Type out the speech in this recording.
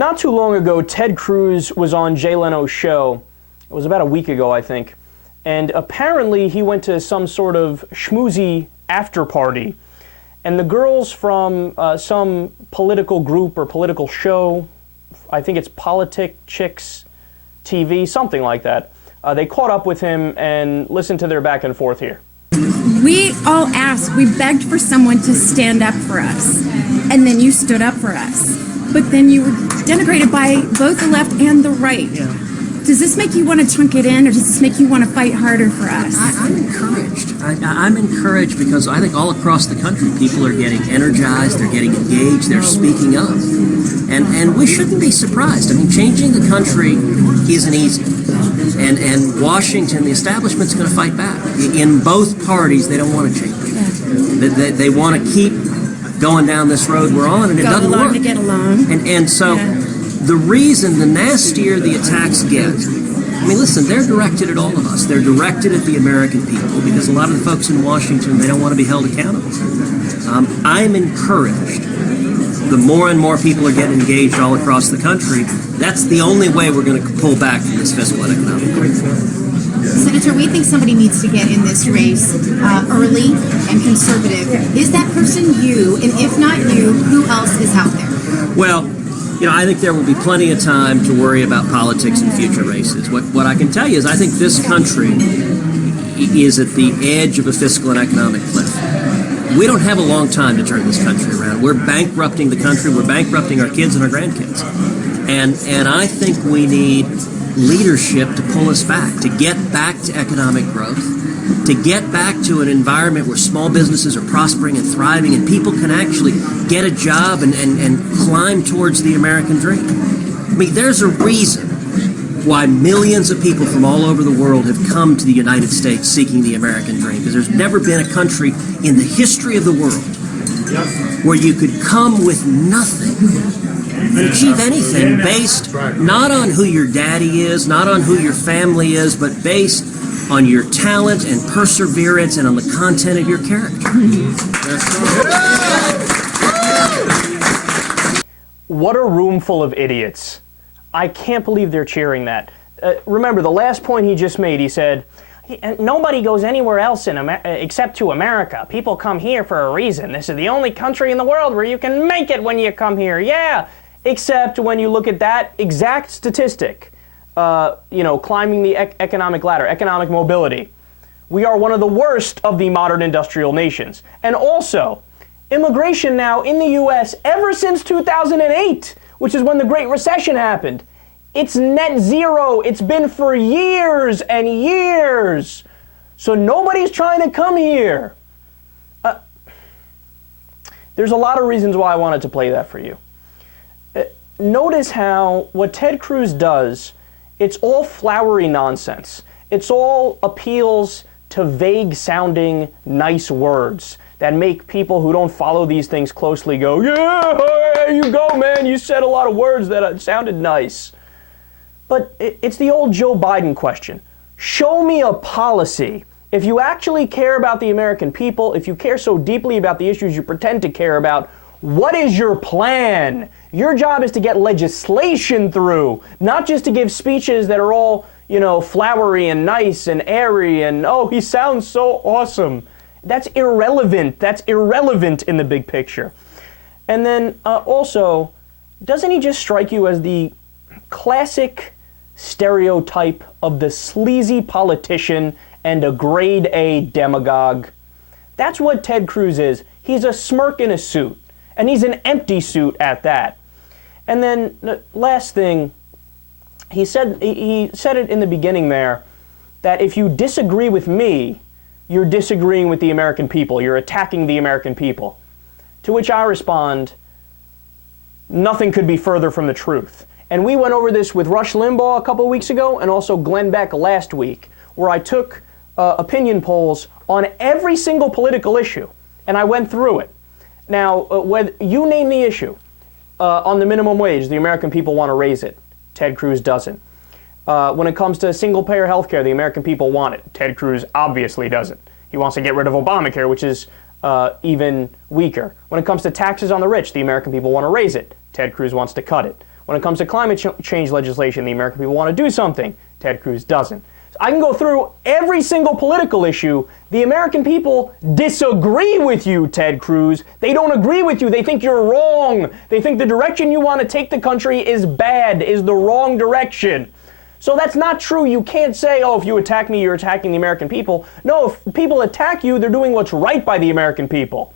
Not too long ago, Ted Cruz was on Jay Leno's show. It was about a week ago, I think. And apparently he went to some sort of schmoozy after party. And the girls from some political group or political show, I think it's Politic Chicks TV, something like that, they caught up with him and listened to their back and forth here. We all asked, we begged for someone to stand up for us. And then you stood up for us. But then you were denigrated by both the left and the right. Yeah. Does this make you want to chunk it in, or does this make you want to fight harder for us? I'm encouraged. I'm encouraged because I think all across the country people are getting energized, they're getting engaged, they're speaking up. And we shouldn't be surprised. I mean, changing the country isn't easy. And Washington, the establishment's going to fight back. In both parties, they don't want to change. Yeah. They want to keep going down this road we're on, and it doesn't work. To get along. And so the reason, the nastier the attacks get, I mean, listen, they're directed at all of us. They're directed at the American people because a lot of the folks in Washington, they don't want to be held accountable. I'm encouraged. The more and more people are getting engaged all across the country, that's the only way we're going to pull back from this fiscal and economic crisis. Senator, we think somebody needs to get in this race early and conservative. Is that person you? And if not you, who else is out there? Well, you know, I think there will be plenty of time to worry about politics in future races. What I can tell you is I think this country is at the edge of a fiscal and economic cliff. We don't have a long time to turn this country around. We're bankrupting the country. We're bankrupting our kids and our grandkids. And I think we need leadership to pull us back, to get back to economic growth, to get back to an environment where small businesses are prospering and thriving and people can actually get a job and climb towards the American dream. I mean, there's a reason why millions of people from all over the world have come to the United States seeking the American dream, because there's never been a country in the history of the world where you could come with nothing and achieve anything based not on who your daddy is, not on who your family is, but based on your talent and perseverance and on the content of your character. What a room full of idiots. I can't believe they're cheering that. Remember, the last point he just made, he said, nobody goes anywhere else except to America. People come here for a reason. This is the only country in the world where you can make it when you come here. Yeah, except when you look at that exact statistic, climbing the economic ladder, economic mobility. We are one of the worst of the modern industrial nations. And also, immigration now in the U.S. ever since 2008, which is when the Great Recession happened, it's net zero. It's been for years and years. So nobody's trying to come here. There's a lot of reasons why I wanted to play that for you. Notice how what Ted Cruz does, it's all flowery nonsense. It's all appeals to vague-sounding, nice words that make people who don't follow these things closely go, yeah, there you go, man, you said a lot of words that sounded nice. But it's the old Joe Biden question. Show me a policy. If you actually care about the American people, if you care so deeply about the issues you pretend to care about, what is your plan? Your job is to get legislation through, not just to give speeches that are all, flowery and nice and airy and, oh, he sounds so awesome. That's irrelevant. That's irrelevant in the big picture. And then also, doesn't he just strike you as the classic stereotype of the sleazy politician and a grade A demagogue? That's what Ted Cruz is. He's a smirk in a suit, and he's an empty suit at that. And then the last thing, he said it in the beginning there, that if you disagree with me, you're disagreeing with the American people. You're attacking the American people. To which I respond, nothing could be further from the truth. And we went over this with Rush Limbaugh a couple of weeks ago and also Glenn Beck last week, where I took opinion polls on every single political issue, and I went through it. Now, whether you name the issue, on the minimum wage, the American people want to raise it. Ted Cruz doesn't. When it comes to single-payer health care, the American people want it. Ted Cruz obviously doesn't. He wants to get rid of Obamacare, which is even weaker. When it comes to taxes on the rich, the American people want to raise it. Ted Cruz wants to cut it. When it comes to climate change legislation, the American people want to do something. Ted Cruz doesn't. So I can go through every single political issue. The American people disagree with you, Ted Cruz. They don't agree with you. They think you're wrong. They think the direction you want to take the country is bad, is the wrong direction. So that's not true. You can't say, oh, if you attack me, you're attacking the American people. No, if people attack you, they're doing what's right by the American people.